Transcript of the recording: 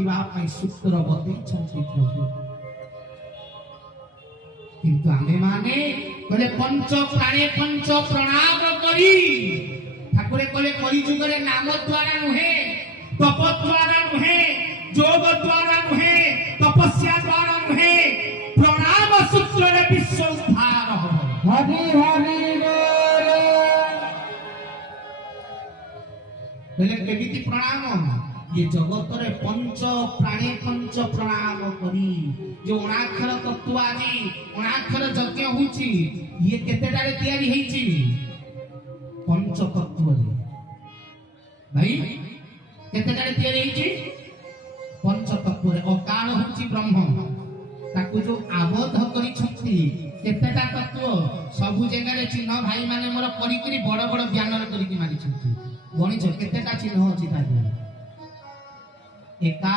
सूत्र बतई प्रभु किंतु आमे माने कहले पंच प्राणे पंच प्रणाम करी ठाकुरे कहले कली जुगरे नाम द्वारा नुहे तप द्वारा नुहे योग द्वारा नुहे तपस्या द्वारा नुहे प्रणाम सूत्र रे विश्व उद्धार हो हरि हरि कहले केमिति प्रणाम ये जगत रे पंच प्राणी पंच प्रणाम करी जो अणाक्षर तत्व आदि अणाक्षर यज्ञ होची ये केतेटारे तयारी हेची पंच तत्व रे भाई केतेटारे तयारी हेची पंच तत्व रे अकाल होची ब्रह्म ताकू जो आबद्ध करी छथि केतेटा तत्व सबु जगह रे चिन्ह भाई माने मोर परिकरी बड़ बड़ ज्ञान रे करी मारी छथि गणित केतेटा चिन्ह अछि ता एका